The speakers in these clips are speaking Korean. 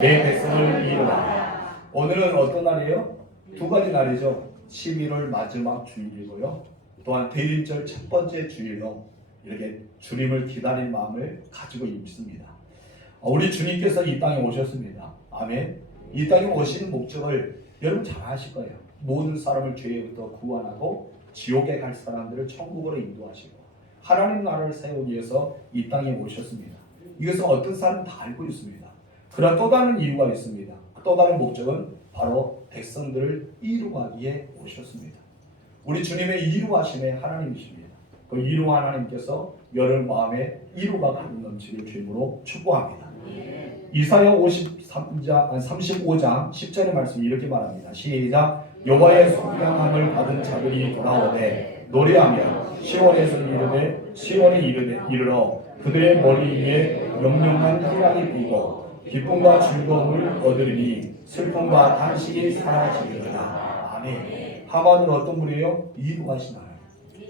내 백성을 이루라. 오늘은 어떤 날이에요? 두 가지 날이죠. 11월 마지막 주일이고요. 또한 대일절 첫 번째 주일로 이렇게 주님을 기다린 마음을 가지고 있습니다. 우리 주님께서 이 땅에 오셨습니다. 아멘. 이 땅에 오시는 목적을 여러분 잘 아실 거예요. 모든 사람을 죄로부터 구원하고 지옥에 갈 사람들을 천국으로 인도하시고 하나님 나라를 세우기 위해서 이 땅에 오셨습니다. 이것은 어떤 사람은 다 알고 있습니다. 그러나 또 다른 이유가 있습니다. 또 다른 목적은 바로 백성들을 이루하기에 오셨습니다. 우리 주님의 이루하심의 하나님이십니다. 그 이루 하나님께서 여러분 마음에 이루가 가득 넘치길 주님으로 축복합니다. 이사야 35장 10절의 말씀이 이렇게 말합니다. 시작. 여호와의 속량함을 받은 자들이 돌아오되 노래하며 시온에 이르러 그들의 머리 위에 영영한 희락이 띠고 기쁨과 즐거움을 얻으리니 슬픔과 탄식이 사라지리라. 아멘. 하만은 어떤 분이에요? 이루하신 하나님.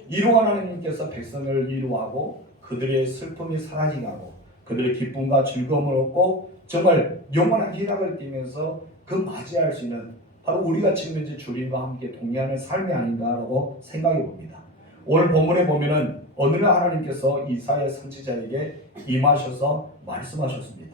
이루 하나님께서 백성을 이루하고 그들의 슬픔이 사라지게 하고 그들의 기쁨과 즐거움을 얻고 정말 영원한 희락을 띠면서 그 맞이할 수 있는 바로 우리가 지금 현재 주님과 함께 동행하는 삶이 아닌가라고 생각해 봅니다. 오늘 본문에 보면은 어느 날 하나님께서 이사야 선지자에게 임하셔서 말씀하셨습니다.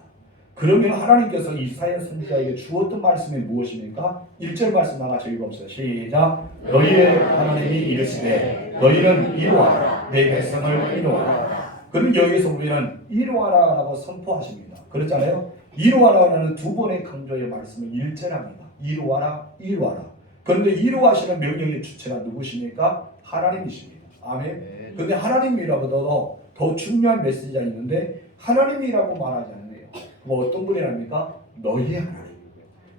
그러면 하나님께서 이사야 선지자에게 주었던 말씀이 무엇입니까? 1절 말씀 나같이 읽어봅시다. 시작. 너희의 하나님이 이르시되 너희는 이루하라. 내 백성을 이루하라. 그럼 여기서 보면 이루하라라고 선포하십니다. 그렇잖아요. 이루하라는 두 번의 강조의 말씀을 일절합니다. 이루하라, 이루하라. 그런데 이루하시는 명령의 주체가 누구십니까? 하나님이십니다. 아멘. 그런데 하나님이라보다도 더 중요한 메시지가 있는데 하나님이라고 말하지 않아요. 뭐 어떤 분이랍니까? 너희의 하나님.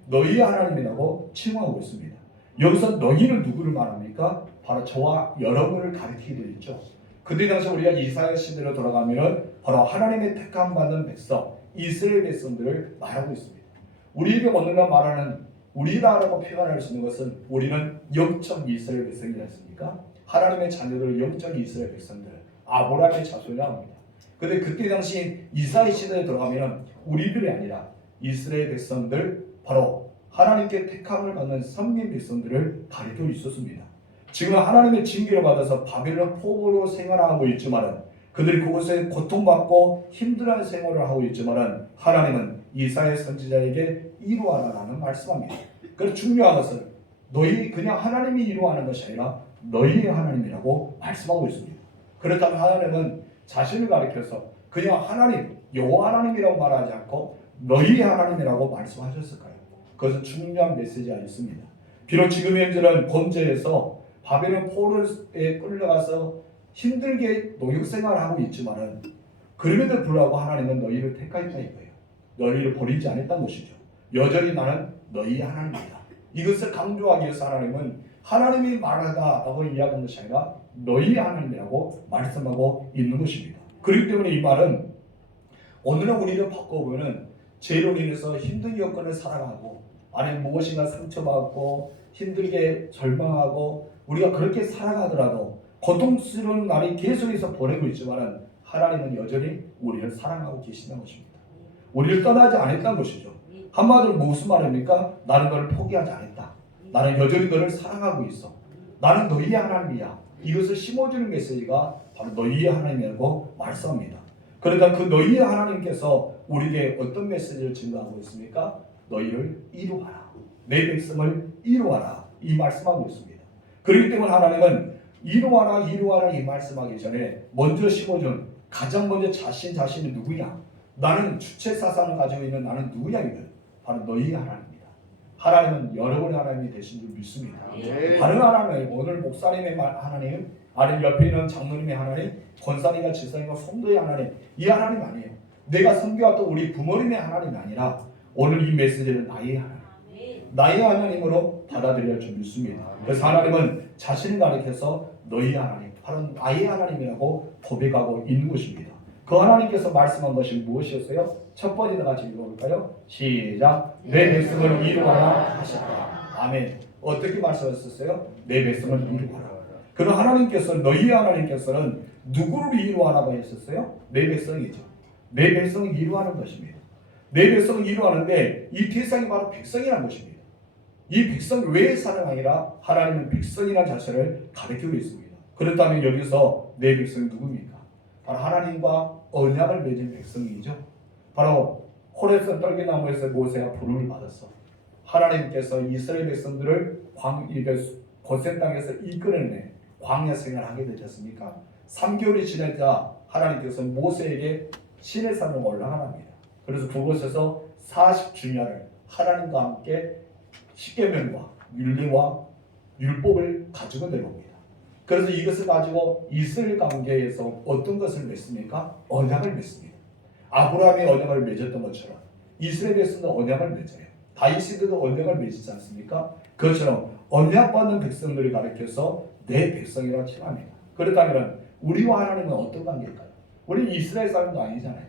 너희의 하나님이라고 칭하고 있습니다. 여기서 너희는 누구를 말합니까? 바로 저와 여러분을 가리키게 되어 있죠. 그때 당시 우리가 이사야 시대로 돌아가면 바로 하나님의 택함 받는 백성, 이스라엘 백성들을 말하고 있습니다. 우리에게 오늘날 말하는 우리라고 표현할 수 있는 것은 우리는 영적 이스라엘 백성이지 않습니까? 하나님의 자녀들 영적 이스라엘 백성들, 아브라함의 자손이라고 합니다. 그런데 그때 당시 이스라엘 시대에 들어가면 우리들이 아니라 이스라엘 백성들, 바로 하나님께 택함을 받는 선민 백성들을 가리키고 있었습니다. 지금 하나님의 징계를 받아서 바벨론 포로로 생활하고 있지만은 그들이 그곳에 고통받고 힘들어하는 생활을 하고 있지만은 하나님은 이사야 선지자에게 이루하라라는 말씀합니다. 그래서 중요한 것은 너희 그냥 하나님이 이루하는 것이 아니라 너희의 하나님이라고 말씀하고 있습니다. 그렇다면 하나님은 자신을 가리켜서 그냥 하나님, 여호와 하나님이라고 말하지 않고 너희의 하나님이라고 말씀하셨을까요? 그것은 중요한 메시지가 있습니다. 비록 지금 현재는 범죄에서 바벨론 포로에 끌려가서 힘들게 노역생활을 하고 있지만은 그럼에도 불구하고 하나님은 너희를 택하였다 이거예요. 너희를 버리지 않았다는 것이죠. 여전히 나는 너희의 하나님이다. 이것을 강조하기 위해서 하나님은 하나님이 말하다라고 이야기하는 것이 아니라 너희의 하나님이라고 말씀하고 있는 것입니다. 그렇기 때문에 이 말은 오늘은 우리를 바꿔보면 죄로 인해서 힘든 여건을 살아가고 아니면 무엇인가 상처받고 힘들게 절망하고 우리가 그렇게 살아가더라도 고통스러운 날이 계속해서 보내고 있지만 하나님은 여전히 우리를 사랑하고 계신다는 것입니다. 우리를 떠나지 않았다는 것이죠. 한마디로 무슨 말입니까? 나는 너를 포기하지 않았다. 나는 여전히 너를 사랑하고 있어. 나는 너희의 하나님이야. 이것을 심어주는 메시지가 바로 너희의 하나님이라고 말씀합니다. 그러니까 그 너희의 하나님께서 우리에게 어떤 메시지를 증거하고 있습니까? 너희를 이루하라. 내 백성을 이루하라. 이 말씀하고 있습니다. 그렇기 때문에 하나님은 이루하라 이 말씀하기 전에 먼저 심어준 가장 먼저 자신이 누구냐? 나는 주체 사상을 가지고 있는 나는 누구냐? 이거예요. 바로 너희의 하나님입니다. 하나님은 여러분의 하나님이 되신 줄 믿습니다. 다른 하나님, 오늘 목사님의 하나님, 아니면 옆에 있는 장로님의 하나님, 권사님과 지사님과 성도의 하나님, 이 하나님 아니에요. 내가 섬겨왔던 우리 부모님의 하나님이 아니라 오늘 이 메시지는 나의 하나님, 나의 하나님으로 받아들여야 줄 믿습니다. 그래서 하나님은 자신을 가리켜서 너희 하나님, 바로 나의 하나님이라고 고백하고 있는 것입니다. 그 하나님께서 말씀한 것이 무엇이었어요? 첫 번째 같이 읽어볼까요? 시작. 내 백성을 이루하라 하셨다. 아멘. 어떻게 말씀하셨어요? 내 백성을 이루하라. 그럼 하나님께서 너희 하나님께서는 누구를 이루하라고 했었어요? 내 백성이죠. 내 백성을 이루하는 것입니다. 내 백성을 이루하는데 이 대상이 바로 백성이라는 것입니다. 이 백성을 왜 사랑하니라? 하나님은 백성이라는 자체를 가르치고 있습니다. 그렇다면 여기서 내 백성이 누굽니까? 바로 하나님과 언약을 맺은 백성이죠. 바로 호렙산 떨기나무에서 모세가 부름을 받았어. 하나님께서 이스라엘 백성들을 고센 땅에서 이끌어내 광야 생활을 하게 되셨습니까? 3개월이 지나자 하나님께서 모세에게 시내산으로 올라가랍니다. 그래서 그곳에서 40주년을 하나님과 함께 십계명과 율례와 율법을 가지고 내려옵니다. 그래서 이것을 가지고 이스라엘 관계에서 어떤 것을 맺습니까? 언약을 맺습니다. 아브라함이 언약을 맺었던 것처럼 이스라엘에서도 언약을 맺어요. 다윗에도 언약을 맺지 않습니까? 그것처럼 언약받는 백성들을 가리켜서 내 백성이라고 칭합니다. 그렇다면 우리와 하나님은 어떤 관계일까요? 우리는 이스라엘 사람도 아니잖아요.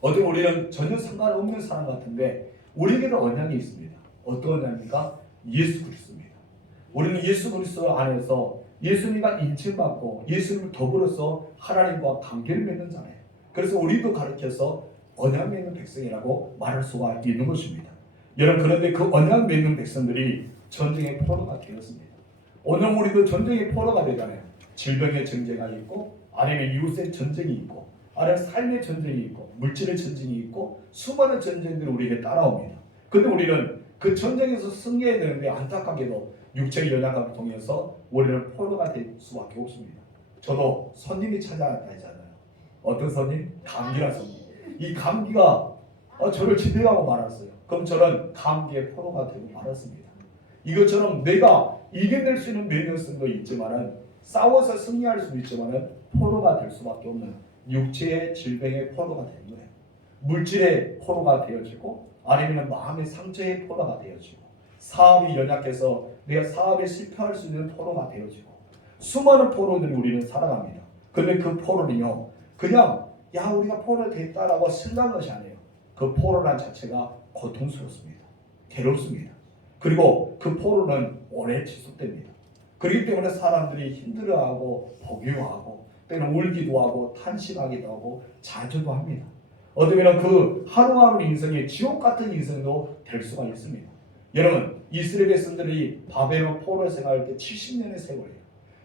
어떻게 우리는 전혀 상관없는 사람 같은데 우리에게도 언약이 있습니다. 어떤 언약입니까? 예수 그리스도입니다. 우리는 예수 그리스도 안에서 예수님과 인침받고 예수님을 더불어서 하나님과 관계를 맺는 자예요. 그래서 우리도 가르쳐서 언약 맺는 백성이라고 말할 수가 있는 것입니다. 여러분, 그런데 그 언약 맺는 백성들이 전쟁의 포로가 되었습니다. 오늘 우리도 전쟁의 포로가 되잖아요. 질병의 전쟁이 있고, 아니면 이웃의 전쟁이 있고, 아니면 삶의 전쟁이 있고, 물질의 전쟁이 있고, 수많은 전쟁들이 우리에게 따라옵니다. 근데 우리는 그 전쟁에서 승리해야 되는데 안타깝게도 육체의 연약함을 통해서 우리는 포로가 될 수밖에 없습니다. 저도 손님이 찾아왔다 했잖아요. 어떤 손님? 감기란 손님. 이 감기가 저를 지배하고 말았어요. 그럼 저는 감기의 포로가 되고 말았습니다. 이것처럼 내가 이겨낼 수 있는 면역성도 있지만은 싸워서 승리할 수도 있지만은 포로가 될 수밖에 없는 육체의 질병의 포로가 되는 거예요. 물질의 포로가 되어지고 아니면 마음의 상처의 포로가 되어지고 사업이 연약해서 내가 사업에 실패할 수 있는 포로가 되어지고 수많은 포로들이 우리는 살아갑니다. 그런데 그 포로는요 그냥 우리가 포로 됐다라고 생각한 것이 아니에요. 그 포로란 자체가 고통스럽습니다. 괴롭습니다. 그리고 그 포로는 오래 지속됩니다. 그렇기 때문에 사람들이 힘들어하고 복유하고 때는 울기도 하고 탄식하기도 하고 자주도 합니다. 어쩌면 그 하루하루 인생이 지옥 같은 인생도 될 수가 있습니다. 여러분, 이스라엘 백성들이 바벨론 포로 생활할 때 70년의 세월이에요.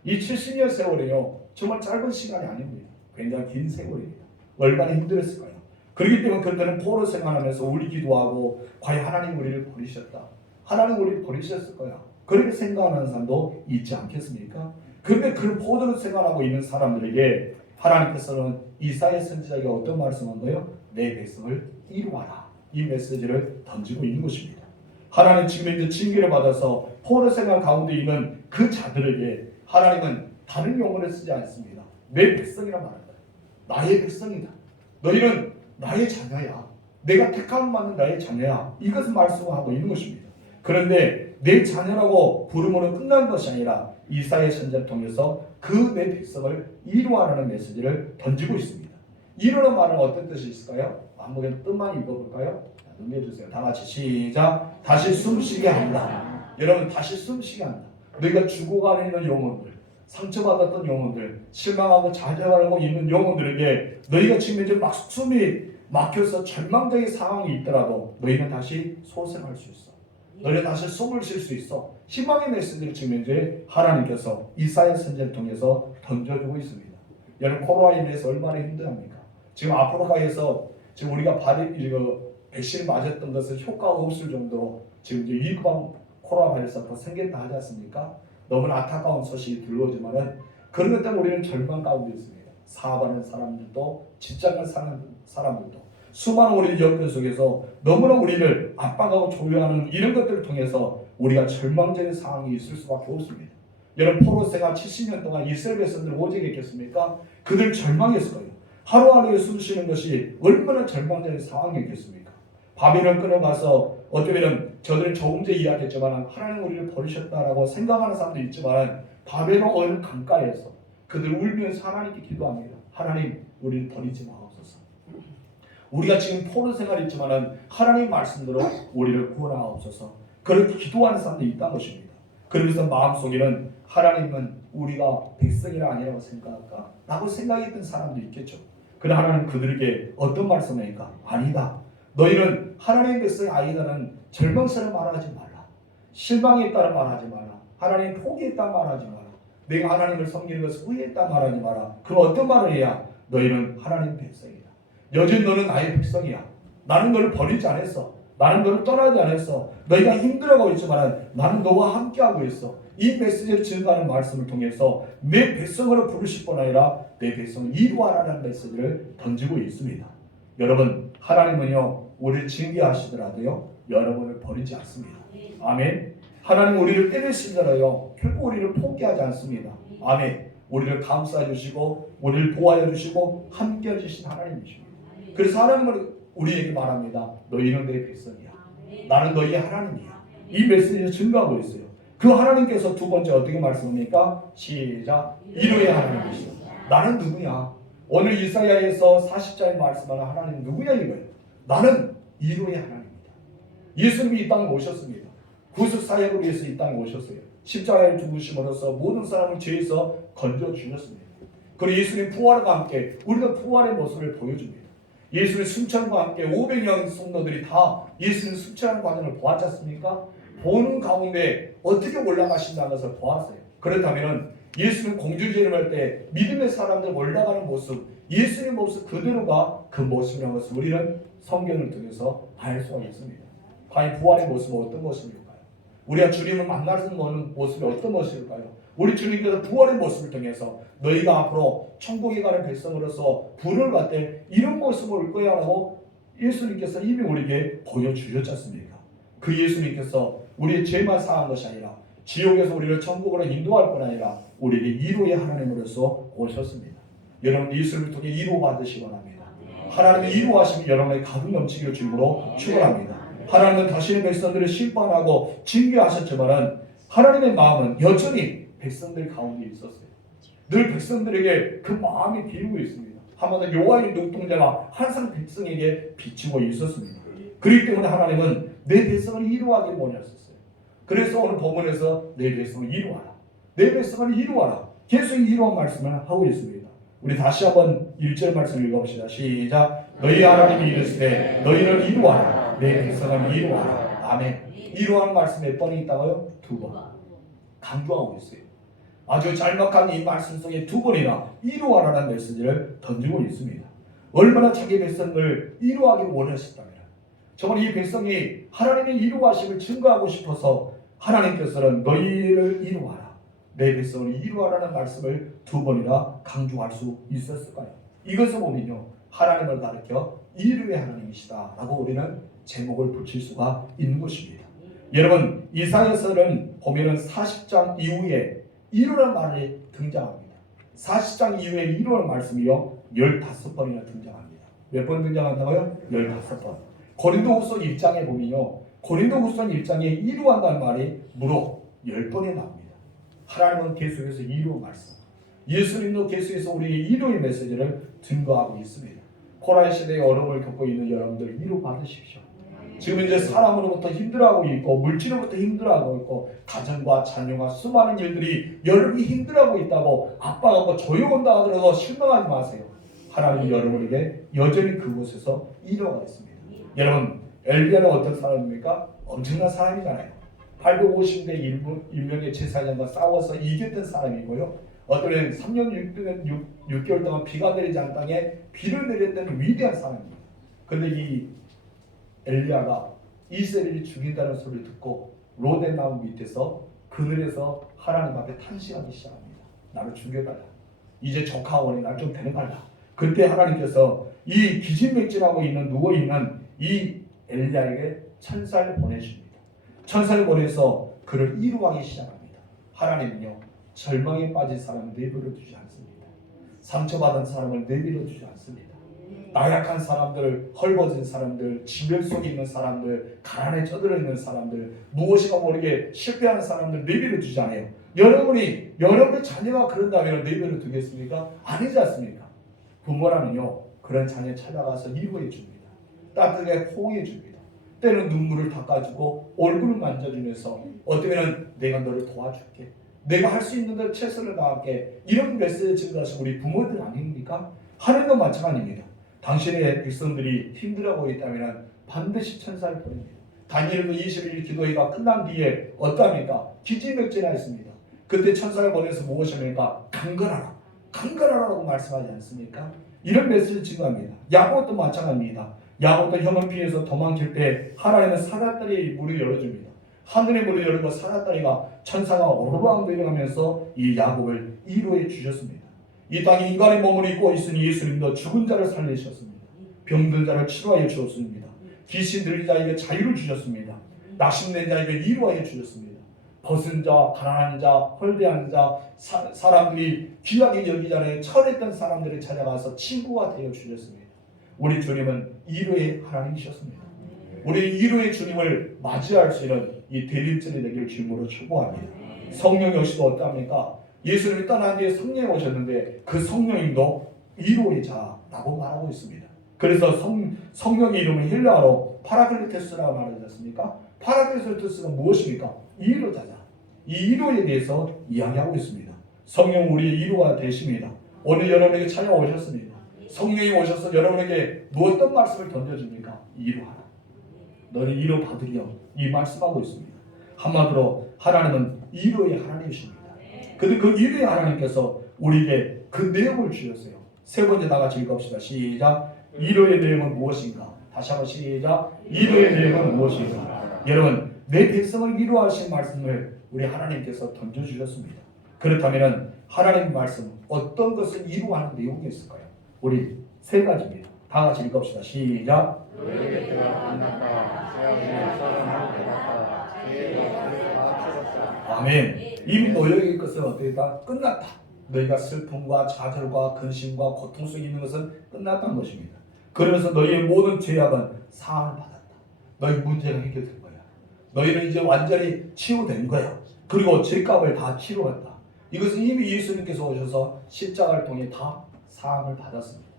이 70년 세월이요 정말 짧은 시간이 아닙니다. 굉장히 긴 세월입니다. 얼마나 힘들었을까요? 그렇기 때문에 그들은 포로 생활하면서 울기도 하고 과연 하나님 우리를 버리셨다. 하나님 우리를 버리셨을 거야. 그렇게 생각하는 사람도 있지 않겠습니까? 그런데 그 포로로 생활하고 있는 사람들에게 하나님께서는 이사야 선지자가 어떤 말씀한 거예요? 내 백성을 이루어라. 이 메시지를 던지고 있는 것입니다. 하나님 지금 이제 징계를 받아서 포로 생활 가운데 있는 그 자들에게 하나님은 다른 용어를 쓰지 않습니다. 내 백성이라 말한다. 나의 백성이다. 너희는 나의 자녀야. 내가 택함 받는 나의 자녀야. 이것을 말씀하고 있는 것입니다. 그런데 내 자녀라고 부르면 끝난 것이 아니라 이사야 선지자를 통해서 그 내 백성을 이루하라는 메시지를 던지고 있습니다. 이루라는 말은 어떤 뜻이 있을까요? 한번 뜻만 읽어볼까요? 넘겨주세요. 다 같이 시작. 다시 숨쉬게 한다. 여러분 다시 숨쉬게 한다. 너희가 죽어가는 있는 영혼들, 상처받았던 영혼들, 실망하고 좌절하고 있는 영혼들에게 너희가 지금 이제 막 숨이 막혀서 절망적인 상황이 있더라도 너희는 다시 소생할 수 있어. 너희는 다시 숨을 쉴 수 있어. 희망의 메시지를 지금 이제 하나님께서 이사야 선지자를 통해서 던져주고 있습니다. 여러분 코로나에 인해서 얼마나 힘들합니까? 지금 아프리카에서 지금 우리가 백신을 맞았던 것은 효과가 없을 정도로 지금 이제 유입감 코로나 바이러스가 생겼다 하지 않습니까? 너무나 안타까운 소식이 들려오지만은 그런 것 때문에 우리는 절망 가운데 있습니다. 사업하는 사람들도 직장을 사는 사람들도 수많은 우리 여건 속에서 너무나 우리를 압박하고 조여하는 이런 것들을 통해서 우리가 절망적인 상황이 있을 수밖에 없습니다. 여러분 포로 생활 70년 동안 이스라엘 백성들 오직 했겠습니까? 그들 절망했을 거예요. 하루하루에 숨 쉬는 것이 얼마나 절망적인 상황이었겠습니까? 바벨론 끌어가서 어쩌면 저들은 조금 전에 이야기했지만 하나님 우리를 버리셨다라고 생각하는 사람도 있지만 바벨론 어느 강가에서 그들 울면서 하나님께 기도합니다. 하나님 우리를 버리지 마옵소서. 우리가 지금 포로 생활이 있지만 하나님 말씀대로 우리를 구원하옵소서. 그렇게 기도하는 사람도 있다는 것입니다. 그러면서 마음속에는 하나님은 우리가 백성이라 아니라고 생각할까? 라고 생각했던 사람도 있겠죠. 그러나 하나님 그들에게 어떤 말씀을 하니까 아니다. 너희는 하나님의 백성의 아이들은 절망스러워 말하지 마라. 실망했다는 말하지 마라. 하나님 포기했다 말하지 마라. 내가 하나님을 섬기는 것을 후회했다 말하지 마라. 그 어떤 말을 해야 너희는 하나님의 백성이다. 여전히 너는 나의 백성이야. 나는 너를 버리지 않았어. 나는 너를 떠나지 않았어. 너희가 힘들어가고 있지만 나는 너와 함께하고 있어. 이 메시지를 증거하는 말씀을 통해서 내 백성으로 부르실 뿐 아니라 내 백성을 이루하라는 메시지를 던지고 있습니다. 여러분, 하나님은요 우리를 징계하시더라도요 여러분을 버리지 않습니다. 아멘. 하나님 우리를 때리시더라도요 결국 우리를 포기하지 않습니다. 아멘. 우리를 감싸 주시고 우리를 보호하여 주시고 함께해 주신 하나님이십니다. 그래서 하나님은 우리에게 말합니다. 너희는 내 백성이야. 나는 너희의 하나님이야. 이 메시지를 증거하고 있어요. 그 하나님께서 두 번째 어떻게 말씀합니까? 시작. 이루의 하나님이시다. 나는 누구냐? 오늘 이사야에서 40장에 말씀하는 하나님 누구냐 이거예요. 나는 이루의 하나님입니다. 예수님이 이 땅에 오셨습니다. 구속 사역을 위해서 이 땅에 오셨어요. 십자가에 죽으심으로써 모든 사람을 죄에서 건져 주셨습니다. 그리고 예수님 부활과 함께 우리도 부활의 모습을 보여줍니다. 예수님 승천과 함께 500명 성도들이 다 예수님 승천하는 과정을 보았지 않습니까? 보는 가운데 어떻게 올라가신다는 것을 보았어요. 그렇다면 예수님 공주제를 할 때 믿음의 사람들 올라가는 모습, 예수님의 모습 그대로가 그 모습이라는 것을 우리는 성경을 통해서 알 수가 있습니다. 과연 부활의 모습은 어떤 모습일까요? 우리가 주님을 만나는 모습이 어떤 모습일까요? 우리 주님께서 부활의 모습을 통해서 너희가 앞으로 천국에 가는 백성으로서 부를 받되 이런 모습을 올 거야 라고 예수님께서 이미 우리에게 보여주셨지 않습니까? 그 예수님께서 우리의 죄만 사한 것이 아니라 지옥에서 우리를 천국으로 인도할 뿐 아니라 우리에게 이루의 하나님으로서 오셨습니다. 여러분 예수를 통해 이루 받으시기 바랍니다. 하나님의 이루하심이 여러분의 가득 넘치기를 주님으로 축원합니다. 하나님은 자신의 백성들을 심판하고 징계하셨지만 하나님의 마음은 여전히 백성들 가운데 있었어요. 늘 백성들에게 그 마음이 비우고 있습니다. 한마디로 요한의 눈동자가 항상 백성에게 비추고 있었습니다. 그렇기 때문에 하나님은 내 백성을 이루하기 원하셨어요. 그래서 오늘 본문에서 내 백성을 이루하라. 내 백성을 이루하라. 계속 이루한 말씀을 하고 있습니다. 우리 다시 한번 1절 말씀 읽어봅시다. 시작. 너희 하나님이 이르시되 너희를 이루하라. 내 백성을 이루하라. 아멘. 이루한 말씀 몇 번이 있다고요? 2번. 강조하고 있어요. 아주 짤막한 이 말씀 속에 2번이나 이루하라는 메시지를 던지고 있습니다. 얼마나 자기 백성을 이루하기 원하셨다면 정말 이 백성이 하나님의 이루하심을 증거하고 싶어서 하나님께서는 너희를 이루하라. 내 백성을 이루하라는 말씀을 2번이나 강조할 수 있었을까요? 이것을 보면요 하나님을 가리켜 이루의 하나님이시다 라고 우리는 제목을 붙일 수가 있는 것입니다. 여러분 이사야서는 보면은 40장 이후에 이루라는 말이 등장합니다. 40장 이후에 이루라는 말씀이요 15번이나 등장합니다. 몇 번 등장한다고요? 15번. 고린도후서 1장에 보면요 고린도후서 1장에 이루한다는 말이 무려 10번이 나옵니다. 하나님은 계속해서 이루 말씀, 예수님도 계속해서 우리의 이루의 메시지를 증거하고 있습니다. 코로나 시대의 어려움을 겪고 있는 여러분들 이루 받으십시오. 지금 이제 사람으로부터 힘들어하고 있고 물질로부터 힘들어하고 있고 가정과 자녀가 수많은 일들이 여러분이 힘들어하고 있다고 아빠가 조용한다 하더라도 실망하지 마세요. 하나님이 여러분에게 여전히 그곳에서 이루어가 있습니다. 여러분 엘리야는 어떤 사람입니까? 엄청난 사람이잖아요. 850대 1명의 제사장과 싸워서 이겼던 사람이고요. 어떤 3년 6개월 동안 비가 내리지 않은 땅에 비를 내렸던 위대한 사람입니다. 그런데 이 엘리야가 이스라엘이 죽인다는 소리를 듣고 로덴 나무 밑에서 그늘에서 하나님 앞에 탄식하기 시작합니다. 나를 죽여달라. 이제 조카원이 날 좀 데려갈라. 그때 하나님께서 이 기진맥진하고 있는 누워있는 이 엘리야에게 천사를 보내십니다. 천사를 보내서 그를 이루하기 시작합니다. 하나님은요 절망에 빠진 사람을 내버려 두지 않습니다. 상처받은 사람을 내버려 두지 않습니다. 나약한 사람들, 헐벗은 사람들, 지멸 속에 있는 사람들, 가난에 쩌들어 있는 사람들, 무엇인가 모르게 실패하는 사람들 내버려 두지 않아요. 여러분의 자녀가 그런다면 내버려 두겠습니까? 아니지 않습니까? 부모라면요 그런 자녀 찾아가서 이루해 줍니다. 따뜻하게 호응해 줍니다. 때는 눈물을 닦아주고 얼굴을 만져주면서 어쩌면 내가 너를 도와줄게. 내가 할 수 있는 대로 최선을 다할게. 이런 메시지를 증거하신 우리 부모들 아닙니까? 하나님도 마찬가지입니다. 당신의 백성들이 힘들어하고 있다면 반드시 천사를 보냅니다. 다니엘도 21일 기도회가 끝난 뒤에 어떠합니까? 기지맥진하 있습니다. 그때 천사를 보내서 무엇입니까? 강건하라. 강건하라고 말씀하지 않습니까? 이런 메시지를 증거합니다. 야고보도 마찬가지입니다. 야고보도 형을 피해서 도망칠 때 하나님은 사자다리 문을 열어줍니다. 하늘의 문을 열고 사자다리가 천사가 오르락 내려가면서 이 야곱을 위로해 주셨습니다. 이 땅에 인간의 몸을 입고 있으니 예수님도 죽은 자를 살리셨습니다. 병든 자를 치료하여 주었습니다. 귀신 들린 자에게 자유를 주셨습니다. 낙심된 자에게 위로하여 주셨습니다. 벗은 자, 가난한 자, 홀대한 자, 사람들이 귀하게 여기기 전에 철했던 사람들을 찾아가서 친구가 되어 주셨습니다. 우리 주님은 위로의 하나님이셨습니다. 우리 위로의 주님을 맞이할 수 있는 이 대림절이 되기를 주님으로 축복합니다. 성령 역시도 어떠합니까? 예수님이 떠난 뒤에 성령이 오셨는데 그 성령님도 위로의 자라고 말하고 있습니다. 그래서 성령의 이름은 헬라어로 파라클리토스라고 말하지 않습니까? 파라클리토스가 무엇입니까? 위로자자. 이 위로에 대해서 이야기하고 있습니다. 성령 우리의 위로가 되십니다. 오늘 여러분에게 찾아오셨습니다. 성령이 오셔서 여러분에게 무엇떤 말씀을 던져줍니까? 위로하라. 너는 위로 받으려 이 말씀하고 있습니다. 한마디로 하나님은 위로의 하나님이십니다. 근데 그 위로의 하나님께서 우리에게 그 내용을 주셨어요. 세 번째 다 같이 읽읍시다. 시작. 위로의 내용은 무엇인가? 다시 한번 시작. 위로의 내용은 무엇인가? 여러분, 내 백성을 위로하신 말씀을 우리 하나님께서 던져주셨습니다. 그렇다면 하나님 말씀 어떤 것을 위로하는 내용이 있을까요? 우리 세 가지입니다. 다 같이 읽읍시다. 시작. 너에게 때가 끝났다. 죄악의 사랑을 받았다. 죄의 것을 다 치렀다. 아멘. 이미 너희의 것은 어떻게 다 끝났다. 너희가 슬픔과 좌절과 근심과 고통 속에 있는 것은 끝났다는 것입니다. 그러면서 너희의 모든 죄악은 사함을 받았다. 너희 문제가 해결된 거야. 너희는 이제 완전히 치유된 거야. 그리고 죄값을 다 치루었다. 이것은 이미 예수님께서 오셔서 십자가를 통해 다 사함을 받았습니다.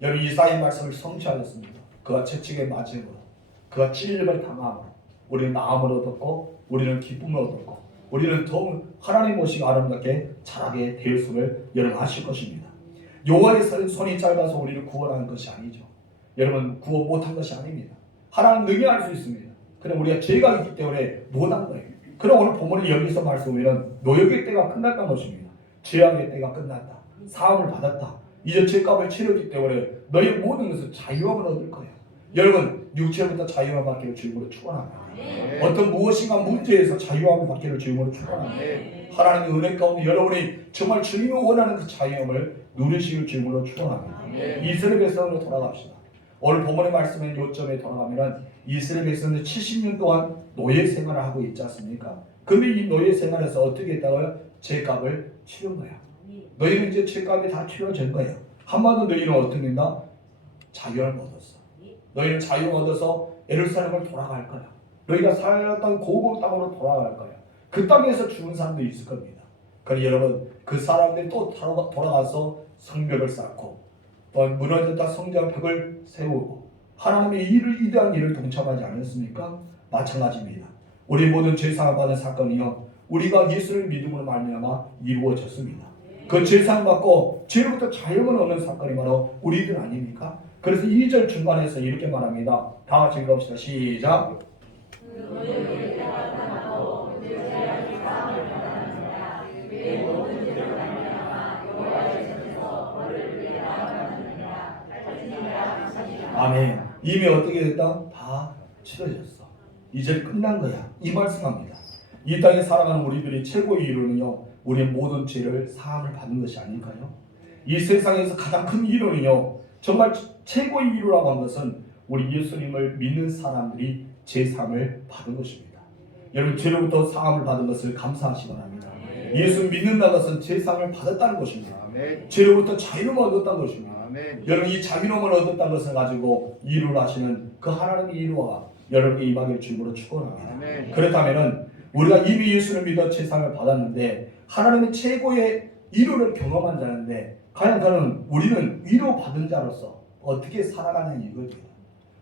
여러분, 이사야의 말씀을 성취하였습니다. 그가 채찍에 맞음으로, 그가 찔림을 당함으로 우리는 나음을 얻었고, 우리는 기쁨을 얻었고, 우리는 더욱 하나님 모시기 아름답게 자라게 되었음을 여러분 아실 것입니다. 여호와의 손이 짧아서 우리를 구원하는 것이 아니죠. 여러분, 구원 못한 것이 아닙니다. 하나님 능히 할 수 있습니다. 그럼 우리가 죄가 있기 때문에 못한 거예요. 그럼 오늘 본문에 여기서 말씀하면 노역의 때가 끝났다는 것입니다. 죄악의 때가 끝났다. 사함을 받았다. 이제 죄값을 치렀기 때문에 너희 모든 것을 자유함을 얻을 거예요. 여러분, 육체부터 자유함을 받기를 주님으로 축원합니다. 어떤 무엇인가 문제에서 자유함을 받기를 주님으로 축원합니다. 하나님의 은혜 가운데 여러분이 정말 주님이 원하는 그 자유함을 누리시길 주님으로 축원합니다. 이스라엘 백성으로 돌아갑시다. 오늘 본문의 말씀의 요점에 돌아가면 이스라엘 백성은 70년 동안 노예 생활을 하고 있지 않습니까? 근데 이 노예 생활에서 어떻게 했다고요? 죄값을 치른 거야. 너희는 이제 죄값이 다 치러진 거야. 한마디로 너희는 어떻게 된다? 자유를 얻었어. 너희는 자유를 얻어서 예루살렘을 돌아갈 거야. 너희가 살았던 고국 땅으로 돌아갈 거야. 그 땅에서 죽은 사람도 있을 겁니다. 그러니 여러분, 그 사람들이 또 돌아가서 성벽을 쌓고 또 무너졌다 성전 벽을 세우고 하나님의 일을 이대한 일을 동참하지 않았습니까? 마찬가지입니다. 우리 모든 죄사함 받은 사건이요, 우리가 예수를 믿음으로 말미암아 이루어졌습니다. 그 죄사함 받고 죄로부터 자유를 얻는 사건이 바로 우리들 아닙니까? 그래서 2절 중간에서 이렇게 말합니다. 다 같이 읽읍시다. 시작. 아멘. 이미 어떻게 됐다? 다 치러졌어. 이제 끝난 거야. 이 말씀합니다. 이 땅에 살아가는 우리들이 최고의 이유는요, 우리의 모든 죄를 사함을 받는 것이 아닐까요? 이 세상에서 가장 큰 이유는요, 정말 최고의 이유라고 한 것은 우리 예수님을 믿는 사람들이 죄사함을 받은 것입니다. 여러분, 죄로부터 사함을 받은 것을 감사하시기 바랍니다. 예수 믿는다는 것은 죄사함을 받았다는 것입니다. 죄로부터 자유를 얻었다는 것입니다. 여러분, 이 자유로움을 얻었다는 것을 가지고 일을 하시는 그 하나님의 일과 여러분이 임하길 주님으로 축원합니다. 그렇다면 우리가 이미 예수를 믿어 죄사함을 받았는데 하나님의 최고의 위로를 경험한 자인데 과연 우리는 위로받은 자로서 어떻게 살아가는 이거죠.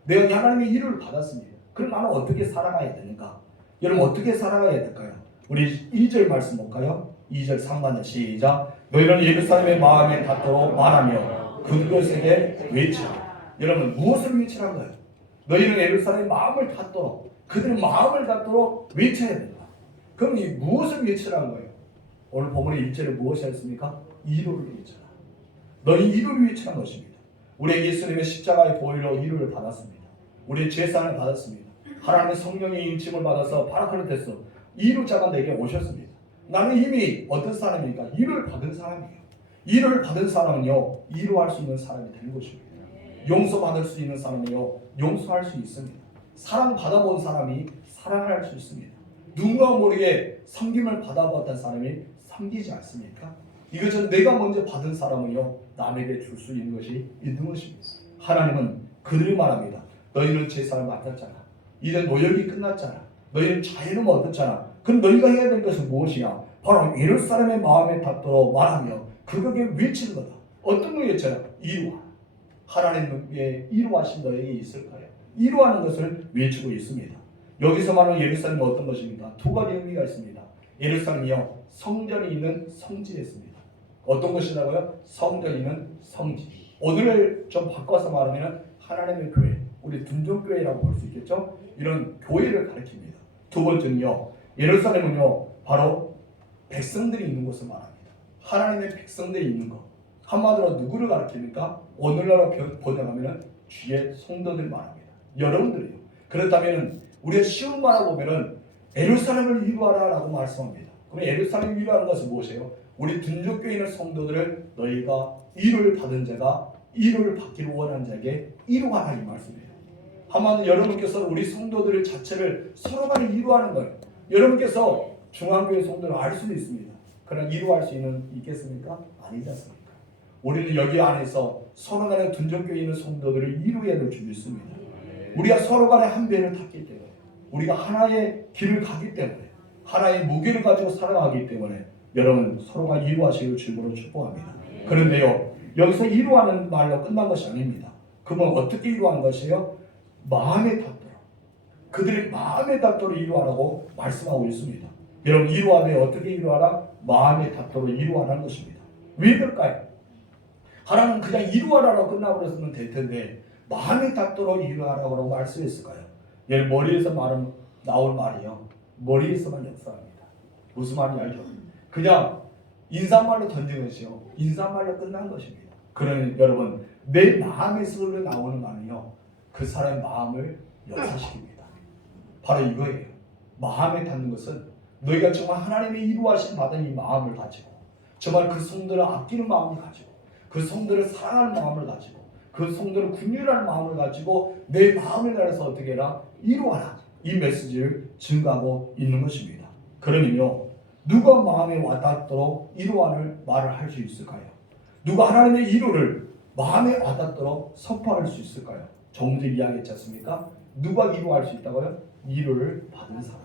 내가 하나님의 위로를 받았습니다. 그럼 나는 어떻게 살아가야 되는가? 여러분, 어떻게 살아가야 될까요? 우리 2절 말씀 볼까요? 2절 상반절 시작. 너희는 예루살렘의 마음에 닿도록 말하며 그것에게 외치라. 여러분, 무엇을 외치란 거예요? 너희는 예루살렘의 마음을 닫도록, 그들의 마음을 닫도록 외쳐야 된다. 그럼 이 무엇을 외치라는 거예요? 오늘 본문의 1절에 무엇이 했습니까? 이루를 외쳐라. 너희 이루를 외치는 것입니다. 우리 예수님의 십자가의 보혈로 이루를 받았습니다. 우리의 제사를 받았습니다. 하나님의 성령의 인침을 받아서 파라클로테스 이루자가 내게 오셨습니다. 나는 이미 어떤 사람입니까? 이루를 받은 사람이에요. 이루를 받은 사람은요, 이루할 수 있는 사람이 되는 것입니다. 용서받을 수 있는 사람은요, 용서할 수 있습니다. 사랑받아본 사람이 사랑을 할 수 있습니다. 누군가 모르게 섬김을 받아봤던 사람이 섬기지 않습니까? 이것은 내가 먼저 받은 사람은요, 남에게 줄 수 있는 것이 있는 것입니다. 하나님은 그들이 말합니다. 너희는 제사를 맡았잖아. 이제 노역이 끝났잖아. 너희는 자유는 얻었잖아. 그럼 너희가 해야 될 것은 무엇이냐? 바로 예루살렘의 마음에 닿도록 말하며 그것에 외치는 거다. 어떤 거 외쳐라? 이루하. 하나님의 이루하신 너에게 있을까요? 이루하는 것을 외치고 있습니다. 여기서 말하는 예루살렘은 어떤 것입니까? 두 가지 의미가 있습니다. 예루살렘이요, 성전이 있는 성지였습니다. 어떤 것이라고요? 성전이 있는 성지. 오늘을 좀 바꿔서 말하면 하나님의 교회, 우리 둔종교회라고 볼 수 있겠죠? 이런 교회를 가리킵니다. 두 번째는요, 예루살렘은요, 바로 백성들이 있는 곳을 말합니다. 하나님의 백성들이 있는 것. 한마디로 누구를 가리킵니까? 오늘날로 번역하면 주의 성도들 말합니다. 여러분들이요. 그렇다면 우리가 쉬운 말을 보면은 예루살렘을 이루하라라고 말씀합니다. 그럼 예루살렘을 이루하는 것은 무엇이에요? 우리 둔족교회 있는 성도들을 너희가 이루를 받은 자가 이루를 받기를 원하는 자에게 이루하라 이 말씀이에요. 한마디로 여러분께서 우리 성도들 자체를 서로 간에 이루하는 거예요. 여러분께서 중앙교회 성도를 알 수도 있습니다. 그러나 이루할 수 있겠습니까? 아니지 않습니까? 우리는 여기 안에서 서로 간에 둔족교회 있는 성도들을 이루어야 될 줄 믿습니다. 우리가 서로 간에 한 배를 탔기 때문에, 우리가 하나의 길을 가기 때문에, 하나의 무게를 가지고 살아가기 때문에 여러분 서로가 이루하시길 주님으로 축복합니다. 그런데요, 여기서 이루하는 말로 끝난 것이 아닙니다. 그러면 어떻게 이루하는 것이에요? 마음에 닿도록, 그들의 마음에 닿도록 이루하라고 말씀하고 있습니다. 여러분 이루하되 어떻게 이루하라? 마음에 닿도록 이루하라는 것입니다. 왜 그럴까요? 하나님은 그냥 이루하라고 끝나버렸으면 될 텐데 마음에 닿도록 이루하라고 말씀했을까요? 얘 머리에서 나올 말이요, 머리에서만 역사합니다. 무슨 말인지 알죠? 그냥 인사말로 던진 것이요, 인사말로 끝난 것입니다. 그러니 여러분 내 마음에서 나오는 말은요, 그 사람의 마음을 역사시킵니다. 바로 이거예요. 마음에 닿는 것은 너희가 정말 하나님의 이루하신 받은 이 마음을 가지고, 정말 그 성도를 아끼는 마음을 가지고, 그 성도를 사랑하는 마음을 가지고, 그 성도를 긍휼하는 마음을 가지고 내 마음을 다해서 어떻게 해라? 이루어라. 이 메시지를 증가하고 있는 것입니다. 그러면요, 누가 마음에 와닿도록 이루어를 말을 할 수 있을까요? 누가 하나님의 이루를 마음에 와닿도록 선포할 수 있을까요? 조금 전에 이야기했지 않습니까? 누가 이루할 수 있다고요? 이루를 받은 사람,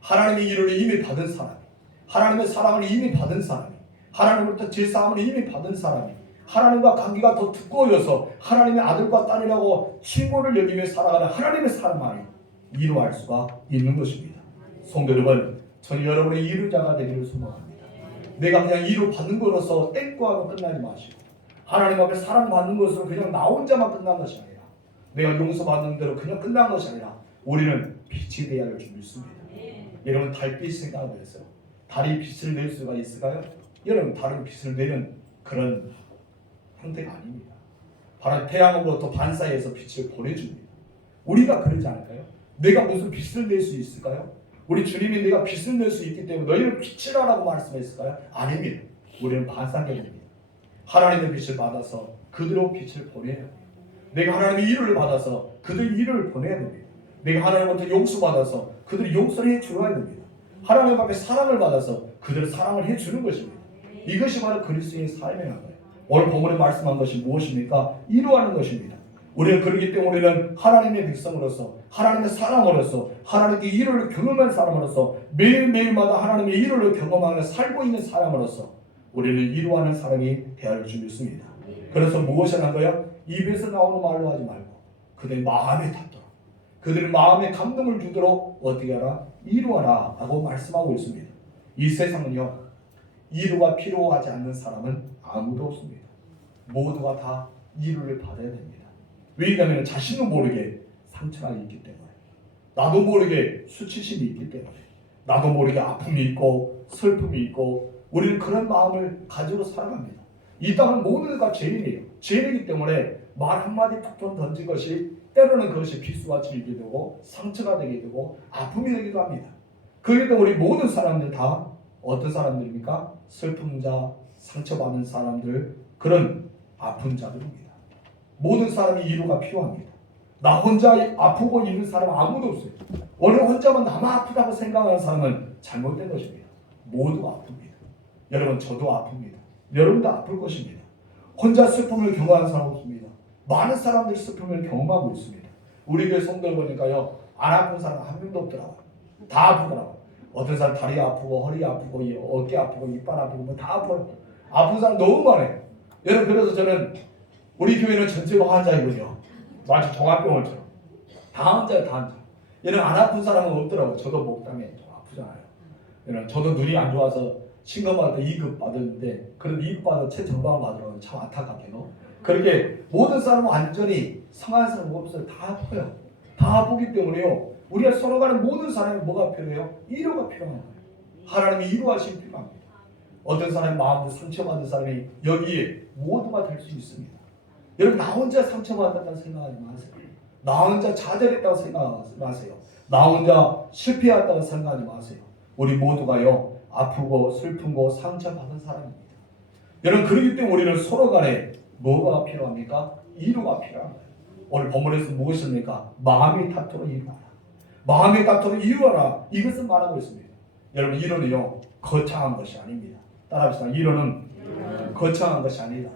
하나님의 이루를 이미 받은 사람이, 하나님의 사랑을 이미 받은 사람이, 하나님으로부터 제사함을 이미 받은 사람이, 하나님과 관계가 더 두꺼워져서 하나님의 아들과 딸이라고 친구를 여기며 살아가는 하나님의 사람만이 이루할 수가 있는 것입니다. 성도 여러분, 저는 여러분의 이루자가 되기를 소망합니다. 내가 그냥 이루 받는 것으로서 땡꾸하고 끝나지 마시고, 하나님 앞에 사랑받는 것으로 그냥 나 혼자만 끝난 것이 아니라, 내가 용서받는 대로 그냥 끝난 것이 아니라 우리는 빛이 되어야 할 줄 믿습니다. 여러분 달빛 생각하면서 달이 빛을 낼 수가 있을까요? 여러분 다른 빛을 내는 그런 형태가 아닙니다. 바로 태양으로부터 반사해서 빛을 보내줍니다. 우리가 그러지 않을까요? 내가 무슨 빛을 낼 수 있을까요? 우리 주님이 내가 빛을 낼 수 있기 때문에 너희는 빛을 하라고 말씀했을까요? 아닙니다. 우리는 반사계입니다. 하나님의 빛을 받아서 그대로 빛을 보내야 됩니다. 내가 하나님의 이루를 받아서 그들 이루를 보내야 됩니다. 내가 하나님부터 용서받아서 그들이 용서를 해주어야 됩니다. 하나님 앞에 사랑을 받아서 그들을 사랑을 해주는 것입니다. 이것이 바로 그리스도의 삶이라는 거예요. 오늘 본문에 말씀한 것이 무엇입니까? 이루하는 것입니다. 우리는 그렇기 때문에 우리는 하나님의 백성으로서, 하나님의 사람으로서, 하나님의 이루를 경험한 사람으로서, 매일매일마다 하나님의 이루를 경험하며 살고 있는 사람으로서 우리는 이루하는 사람이 되어야 할 줄 믿습니다. 그래서 무엇을 한 거예요? 입에서 나오는 말로 하지 말고 그들의 마음에 닿도록, 그들의 마음에 감동을 주도록 어떻게 하라? 이루하라 라고 말씀하고 있습니다. 이 세상은요, 이루가 필요하지 않는 사람은 아무도 없습니다. 모두가 다 이루를 받아야 됩니다. 왜냐하면 자신도 모르게 상처가 있기 때문에, 나도 모르게 수치심이 있기 때문에, 나도 모르게 아픔이 있고 슬픔이 있고 우리는 그런 마음을 가지고 살아갑니다. 이 땅은 모두가 죄인이에요. 죄인이기 때문에 말 한마디 툭툭 던진 것이 때로는 그것이 비수같이 일게 되고 상처가 되게 되고 아픔이 되기도 합니다. 그렇기 때문에 우리 모든 사람들 다 어떤 사람들입니까? 슬픈 자, 상처받는 사람들, 그런 아픈 자들입니다. 모든 사람이 위로가 필요합니다. 나 혼자 아프고 있는 사람 아무도 없어요. 어느 혼자만 나만 아프다고 생각하는 사람은 잘못된 것입니다. 모두가 아픕니다. 여러분, 저도 아픕니다. 여러분도 아플 것입니다. 혼자 슬픔을 경험하는 사람 없습니다. 많은 사람들이 슬픔을 경험하고 있습니다. 우리 교회 성도를 보니까요, 안 아픈 사람 한 명도 없더라고요. 다 아프더라고요. 어떤 사람 다리 아프고 허리 아프고 어깨 아프고 이빨 아프고 뭐 다 아파요. 아픈 사람 너무 많아요. 여러분, 그래서 저는 우리 교회는 전체가 환자이군요. 마치 종합병원처럼 다 환자예요. 다 환자. 얘는 안 아픈 사람은 없더라고요. 저도 목담에 좀 아프잖아요. 얘는 저도 눈이 안 좋아서 신검받을 때 2급 받았는데, 그런 2급 받아 최전방을 받으라고 참 안타깝게도. 그렇게 모든 사람은 완전히 성한 사람 없어요. 다 아파요. 다 아프기 때문에요, 우리가 서로 간에 모든 사람이 뭐가 필요해요? 위로가 필요한 거예요. 하나님이 위로하심이 필요합니다. 어떤 사람의 마음도 상처받은 사람이 여기에 모두가 될 수 있습니다. 여러분, 나 혼자 상처받았다고 생각하지 마세요. 나 혼자 좌절했다고 생각하지 마세요. 나 혼자 실패했다고 생각하지 마세요. 우리 모두가요, 아프고 슬픈고 상처받은 사람입니다. 여러분, 그렇기 때문에 우리는 서로 간에 뭐가 필요합니까? 위로가 필요한 거예요. 오늘 본문에서 무엇입니까? 마음이 닿도록 이루어라. 마음이 닿도록 이루어라. 이것을 말하고 있습니다. 여러분, 위로는요, 거창한 것이 아닙니다. 따라합시다. 위로는 거창한 것이 아니다.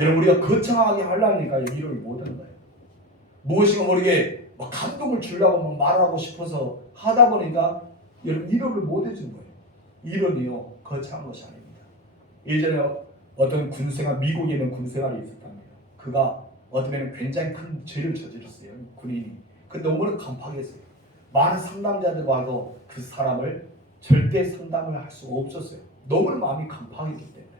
여러분, 우리가 거창하게 하려니까 위로를 못하는 거예요. 무엇인가 모르게 막 감동을 주려고 막 말하고 싶어서 하다 보니까 여러분, 위로를 못 해준 거예요. 위로는요, 거창한 것이 아닙니다. 예전에 어떤 군생활, 미국에 있는 군생활이 있었답니다. 그가 어쩌면 굉장히 큰 죄를 저질렀어요. 군인이. 근데 너무나 간파했어요. 많은 상담자들과도 그 사람을 절대 상담을 할 수 없었어요. 너무나 마음이 간파했기 때문에.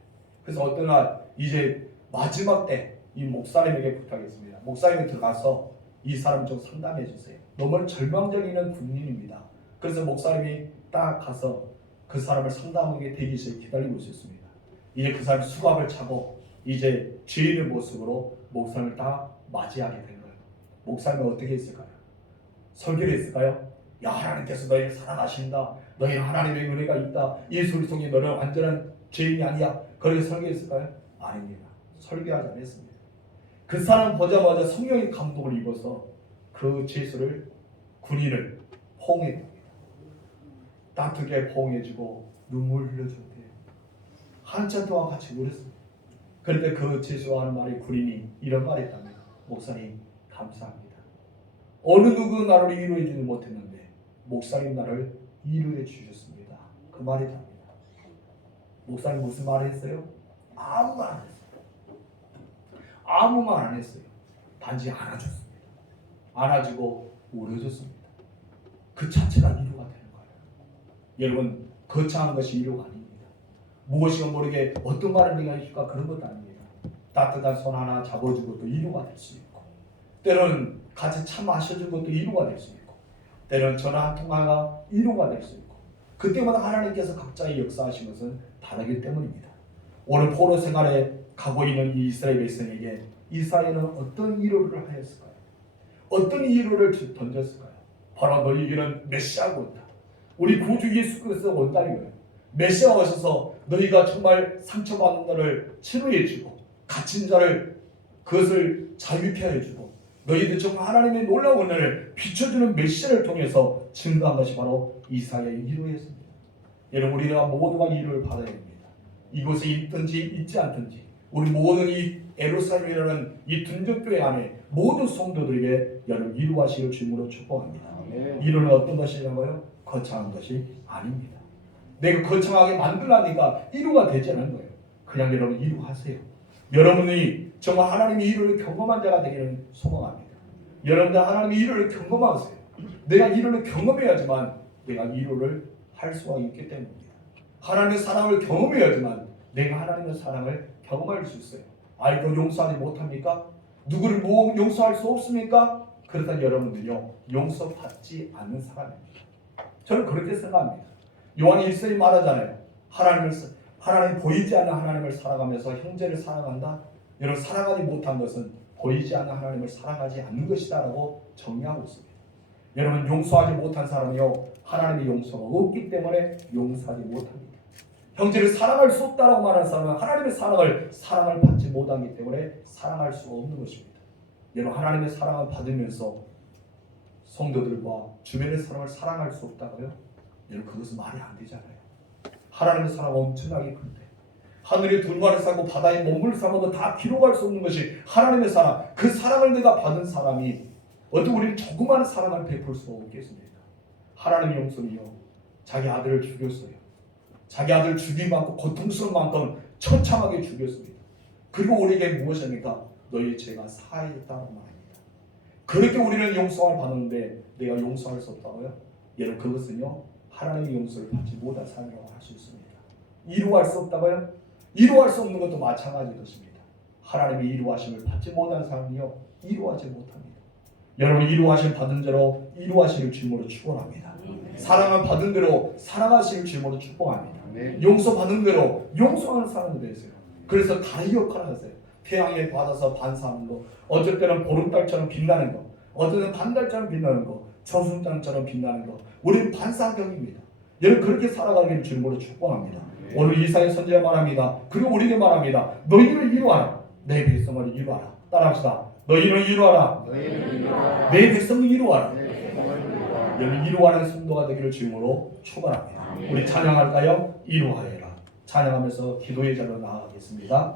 그래서 어떤 날 이제 마지막 때 이 목사님에게 부탁했습니다. 목사님이 들어가서 이 사람 좀 상담해 주세요. 너무 절망적인 군인입니다. 그래서 목사님이 딱 가서 그 사람을 상담하게 대기실에 기다리고 있었습니다. 이제 그 사람이 수갑을 차고 이제 죄인의 모습으로 목사님을 딱 맞이하게 된 거예요. 목사님은 어떻게 했을까요? 설교를 했을까요? 야, 하나님께서 너희를 사랑하신다. 너희는 하나님의 은혜가 있다. 예수를 통해 너는 완전한 죄인이 아니야. 그렇게 설교했을까요? 아닙니다. 설교하지 않았습니다. 그 사람 보자마자 성령의 감동을 입어서 그 죄수를, 군인을 포옹했답니다. 따뜻하게 포옹해주고 눈물 흘려줬대요. 한참 동안 같이 울었습니다. 그런데 그 죄수와 하는 말이, 군인이 이런 말을 했답니다. 목사님, 감사합니다. 어느 누구 나를 위로해 주지 못했는데 목사님 나를 위로해 주셨습니다. 그 말이 답니다. 목사님 무슨 말을 했어요? 아무 말 안 했어요. 아무 말 안 했어요. 단지 안아줬습니다. 안아주고 울어줬습니다. 그 자체가 위로가 되는 거예요. 여러분, 거창한 것이 위로가 아닙니다. 무엇인가 모르게 어떤 말을 네가 해줄까, 그런 것도 아닙니다. 따뜻한 손 하나 잡아주고 또 위로가 될 수 있고, 때로는 같이 차 마셔준 것도 위로가 될 수 있고, 때로는 전화 한 통화가 위로가 될 수 있고, 그때마다 하나님께서 각자의 역사하신 것은 다르기 때문입니다. 오늘 포로 생활에 가고 있는 이 이스라엘 백성에게 이사야는 어떤 위로를 하였을까요? 어떤 위로를 던졌을까요? 바로 너희에게는 메시아가 온다. 우리 구주 예수 그리스도가 온다는 거예요. 메시아가 오셔서 너희가 정말 상처받는 자를 치료해주고 갇힌 자를 그것을 자유케 해주고 너희들 정말 하나님의 놀라운 은혜를 비춰주는 메시아를 통해서 증거한 것이 바로 이사야의 위로였습니다. 여러분, 우리가 모두가 위로를 받아야 됩니다. 이곳에 있든지 있지 않든지 우리 모든 이 에루살렘이라는 이 등정교회 안에 모든 성도들에게 여러분 위로하시길 주님으로 축복합니다. 위로는 어떤 것이냐고요? 거창한 것이 아닙니다. 내가 거창하게 만들라니까 위로가 되지 않는 거예요. 그냥 여러분 위로하세요. 여러분이 정말 하나님의 위로를 경험한 자가 되기를 소망합니다. 여러분들 하나님의 위로를 경험하세요. 내가 위로를 경험해야지만 내가 위로를 할 수가 있기 때문입니다. 하나님의 사랑을 경험해야지만 내가 하나님의 사랑을 경험할 수 있어요. 아이도 용서하지 못합니까? 누구를 용서할 수 없습니까? 그렇다면 여러분들요 용서받지 않는 사람입니다. 저는 그렇게 생각합니다. 요한 1서에 말하잖아요. 하나님 보이지 않는 하나님을 살아가면서 형제를 사랑한다. 여러분 사랑하지 못한 것은 보이지 않는 하나님을 사랑하지 않는 것이다라고 정리하고 있습니다. 여러분 용서하지 못한 사람이요 하나님의 용서가 없기 때문에 용서하지 못합니다. 형제를 사랑할 수 없다라고 말하는 사람은 하나님의 사랑을 받지 못하기 때문에 사랑할 수가 없는 것입니다. 여러분 하나님의 사랑을 받으면서 성도들과 주변의 사람을 사랑할 수 없다고요? 여러분 그것은 말이 안 되잖아요. 하나님의 사랑은 엄청나게 큰데 하늘의 둘만을 싸고 바다의 먹물을 싸고도 다 기록할 수 없는 것이 하나님의 사랑. 그 사랑을 내가 받은 사람이 어떻게 우리는 조그마한 사랑을 베풀 수 없겠습니까? 하나님의 용서는요 자기 아들을 죽였어요. 자기 아들 죽일 만큼 고통스러운 만큼 처참하게 죽였습니다. 그리고 우리에게 무엇입니까? 너희의 죄가 사하였다고 말합니다. 그렇게 우리는 용서를 받는데 내가 용서할 수 없다고요? 여러분 그것은요 하나님의 용서를 받지 못한 삶이라고 할 수 있습니다. 이루할 수 없다고요? 이루할 수 없는 것도 마찬가지 것입니다. 하나님의 이루하심을 받지 못한 사람이요 이루하지 못합니다. 여러분 이루하심 받은 대로 이루하시는 주님으로 축원합니다. 사랑을 받은 대로 사랑하시는 주님으로 축복합니다. 용서 받은 대로 용서하는 사람이 되세요. 그래서 다른 역할을 하세요. 태양에 받아서 반사하는 거, 어쩔 때는 보름달처럼 빛나는 거, 어떨 때는 반달처럼 빛나는 거, 저승장처럼 빛나는 거, 우리는 반사경입니다. 여러분 그렇게 살아가기를 주님으로 축복합니다. 오늘 이사야 선지자 말합니다. 그리고 우리에게 말합니다. 너희를 이루어라. 내 백성을 이루어라. 따라합시다. 너희를 이루어라. 내 백성을 이루어라. 여러분 이루어하는 성도가 되기를 주님으로 축원합니다. 우리 찬양할까요? 이루하여라. 찬양하면서 기도의 자리로 나아가겠습니다.